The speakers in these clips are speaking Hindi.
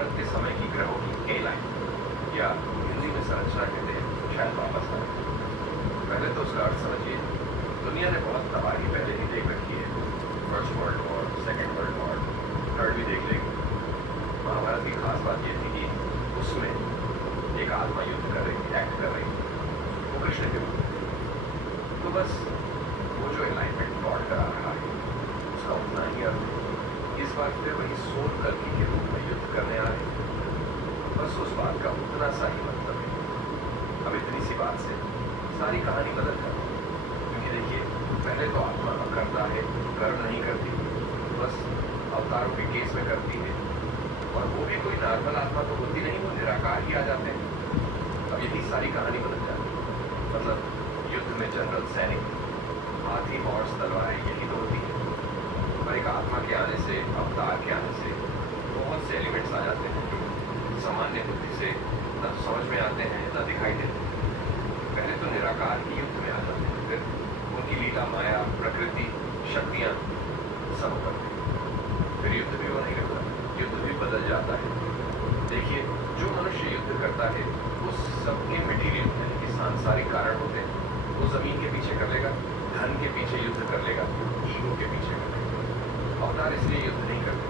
महाभारत के समय की ग्रहों की के लाइन या हिंदी में संरचना कहते हैं शायद वापस आए। पहले तो उसका अर्थ समझिए। दुनिया ने बहुत तबाही पहले ही देख रखी है। First world war, second world war, third भी देख लेंगे। महाभारत की खास बात यह थी कि उसमें एक आत्मा युद्ध कर रही थी, एक्ट कर रही थी, वो कृष्ण के रूप में। तो बस वो जो अलाइनमेंट गॉड करा रहा है उसका उतना ही अर्थ है। इस बार फिर वही सोल कल्कि के रूप में युद्ध करने आ रहे हैं। बस उस बात का उतना सा ही मतलब है। अब इतनी सी बात से सारी कहानी बदल जाती है। क्योंकि देखिए, पहले तो आत्मा करता है, कर्म नहीं करती, बस अवतारों के केस में करती है। और वो भी कोई नॉर्मल आत्मा तो होती नहीं, वो निराकार ही आ जाते हैं। अब यही सारी कहानी बदल जाती है। मतलब युद्ध में जनरल, सैनिक, हाथी, हॉर्स, तलवारें यही तो होती है। पर एक आत्मा के आने से, अवतार के आने से बहुत से एलिमेंट्स आ जाते हैं जो सामान्य बुद्धि से न समझ में आते हैं न दिखाई देते हैं। पहले तो निराकार ही युद्ध में आ जाते हैं, फिर उनकी लीला, माया, प्रकृति, शक्तियाँ सब करते हैं। फिर युद्ध भी वो नहीं करता, युद्ध भी बदल जाता है। देखिए, जो मनुष्य युद्ध करता है वो सबके मटीरियल यानी कि सांसारिक कारण होते हैं। वो जमीन के पीछे कर लेगा, धन के पीछे युद्ध कर लेगा, ईगो के पीछे कर लेगा। अवतार इसलिए युद्ध नहीं करते।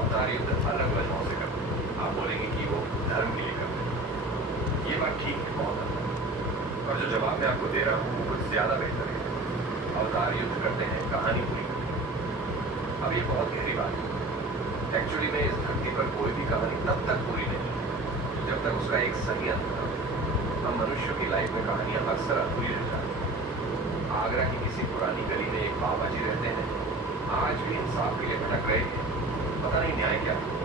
अवतार युद्ध अलग वजहों से करते हैं। आप बोलेंगे कि वो धर्म के लिए करते हैं। ये बात ठीक बहुत है, और जो जवाब मैं आपको दे रहा हूँ वो कुछ ज्यादा बेहतर है। अवतार युद्ध करते हैं कहानी पूरी करते हैं। अब ये बहुत गहरी बात है। एक्चुअली में इस धरती पर कोई भी कहानी तब तक पूरी नहीं है जब तक उसका एक सही अंत न हो। हम मनुष्यों की लाइफ में कहानियां अक्सर अधूरी रह जाती हैं। आगरा की किसी पुरानी गली में एक बाबा जी रहते हैं, आज भी इंसाफ के लिए भटक रहे हैं। पता नहीं न्याय क्या है।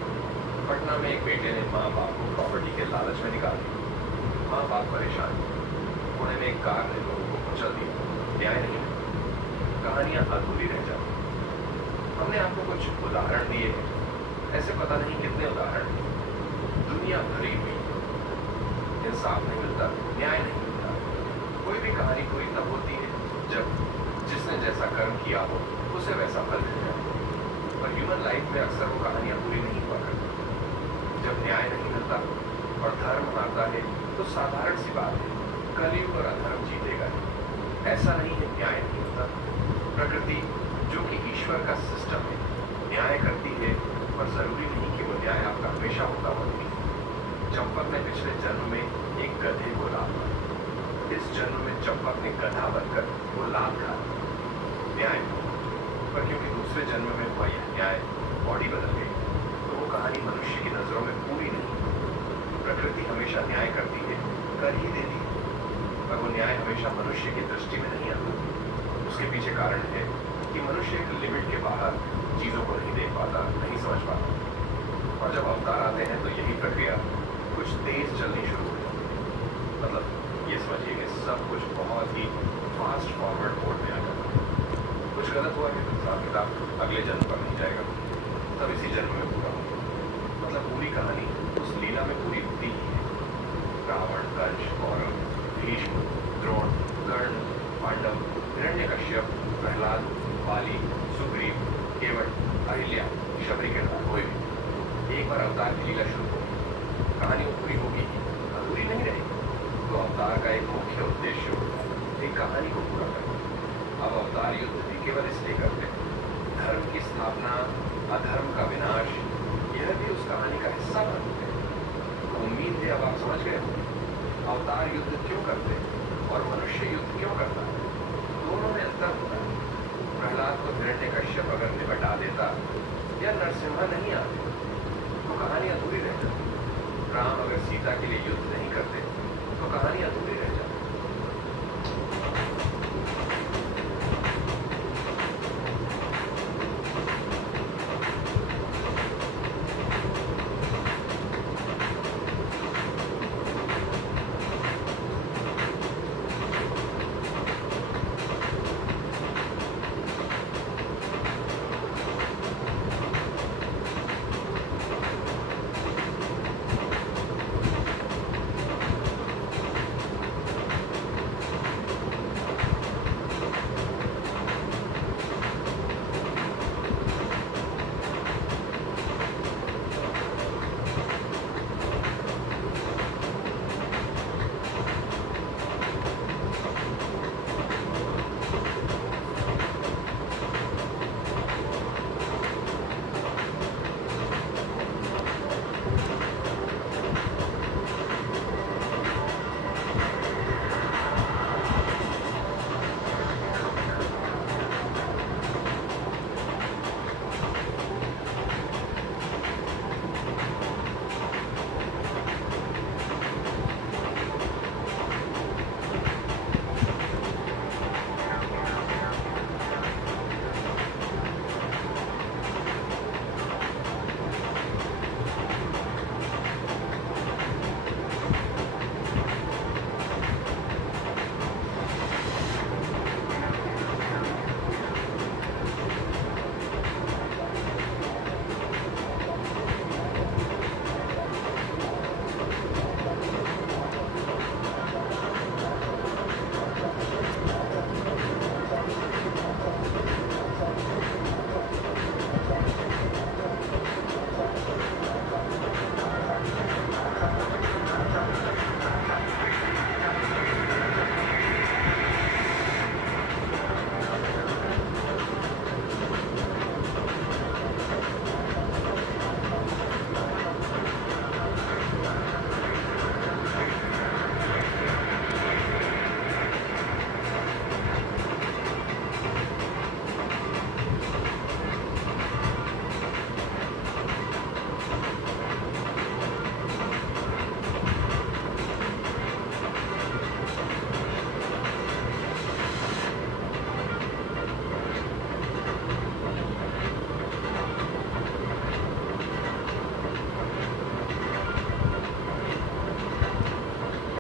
पटना में एक बेटे ने माँ बाप को प्रॉपर्टी के लालच में निकाल दिया। माँ बाप परेशान। पुणे में एक कार ने लोगों को कुचल दिया। न्याय नहीं है। कहानियां अधूरी रह जाती हैं। हमने आपको कुछ उदाहरण दिए हैं, ऐसे पता नहीं कितने उदाहरण हैं। दुनिया भरी हुई इंसाफ नहीं मिलता, न्याय नहीं मिलता। कोई भी कहानी पूरी तब होती है जब जिसने जैसा कर्म किया हो उसे वैसा फल मिल जाए। पर ह्यूमन लाइफ में अक्सर वो कहानियां पूरी नहीं हुआ करती। जब न्याय नहीं मिलता और धर्म हारता है तो साधारण सी बात है, कलयुग और अधर्म जीतेगा। ऐसा नहीं है न्याय नहीं होता। प्रकृति जो कि ईश्वर का सिस्टम है, न्याय करती है, और जरूरी नहीं कि वो न्याय आपका हमेशा होता हो। चंपक ने पिछले जन्म में एक गधे को लाभ दिया। इस जन्म में चंपक ने गधा बनकर वो लाभ खा न्याय। पर क्योंकि दूसरे जन्म में हुआ यह न्याय, बॉडी बदल गई, तो वो कहानी मनुष्य की नजरों में पूरी नहीं। प्रकृति हमेशा न्याय करती है, कर ही देती है, पर वो न्याय हमेशा मनुष्य की दृष्टि में नहीं आता। उसके पीछे कारण है कि मनुष्य एक लिमिट के बाहर चीजों को नहीं देख पाता, नहीं समझ पाता। और जब अवतार आते हैं तो यही प्रक्रिया कुछ तेज चलनी शुरू हो जाती है। मतलब ये समझिए कि सब कुछ बहुत ही फास्ट फॉरवर्ड मोड में आ जाता है। कुछ गलत हुआ है तो हिसाब किताब अगले जन्म पर नहीं जाएगा, तब इसी जन्म में पूरा होगा। मतलब पूरी कहानी उस लीला में पूरी होती ही है। रावण, कंस, कौरव, भीष्म, द्रोण, कर्ण, पांडव, हिरण्यकश्यप, प्रहलाद, वाली, सुग्रीव, केवट, अहिल्या, शबरी के साथ कोई भी एक बार अवतार की लीला शुरू हो, कहानी पूरी होगी, अधूरी नहीं रहेगी। तो अवतार का एक मुख्य उद्देश्य होता है एक कहानी को पूरा करना। अब अवतार युद्ध भी केवल इसलिए करते हैं, धर्म की स्थापना, अधर्म का विनाश, यह भी उस कहानी का हिस्सा बनते हैं। तो उम्मीद है अब आप समझ गए होंगे अवतार युद्ध क्यों करते हैं और मनुष्य युद्ध क्यों करता है। दोनों में अंतर होता है। प्रहलाद को हिरण्यकश्यप अगर निपटा देता या नरसिम्हा नहीं आते तो कहानी अधूरी रह जाती। राम अगर सीता के लिए युद्ध नहीं करते तो कहानी अधूरी रह जाती।